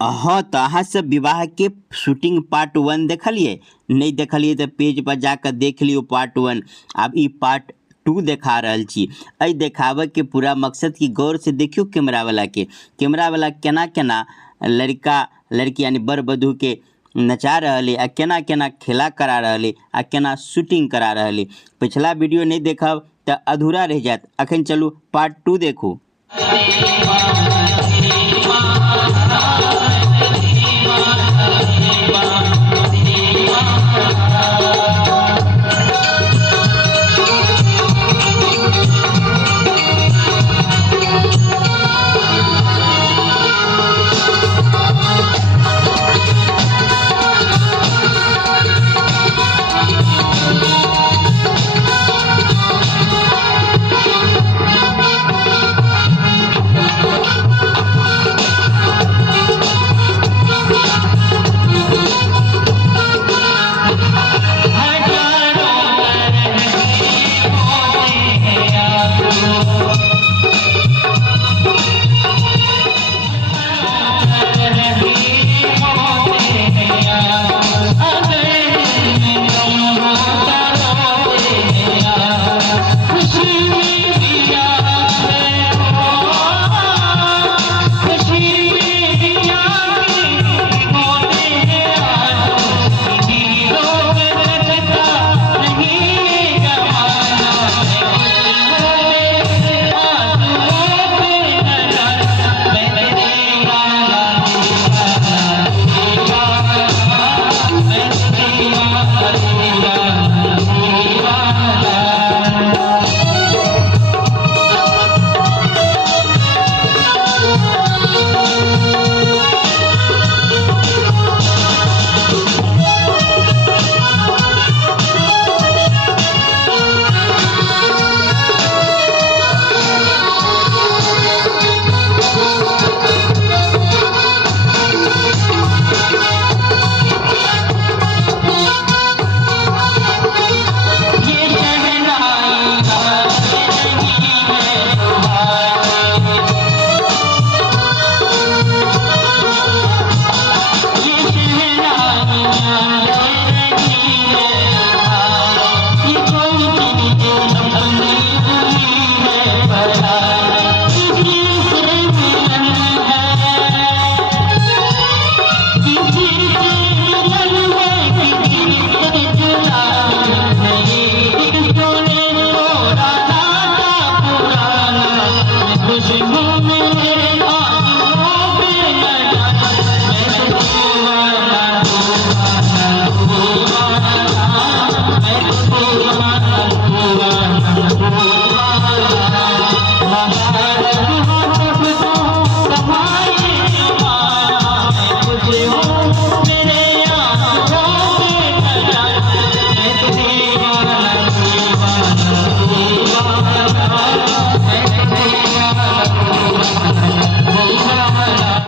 हाँ तो अहाँ सब विवाह के शूटिंग पार्ट 1 देखलिए, नहीं देखलिए तो पेज पर जाकर देख लियो पार्ट 1। अब ई पार्ट 2 देखा रहल छी। एहि देखावे के पूरा मकसद की गौर से देखियो कैमरा वाला के, कैमरा वाला केना केना लड़का लड़की यानी बर वधू के नचा रहले आ केना केना खेला करा रहले आ केना शूटिंग करा रहले। पिछला वीडियो नहीं देखब तो अधूरा रह जात। अखन चलू पार्ट 2 देखू।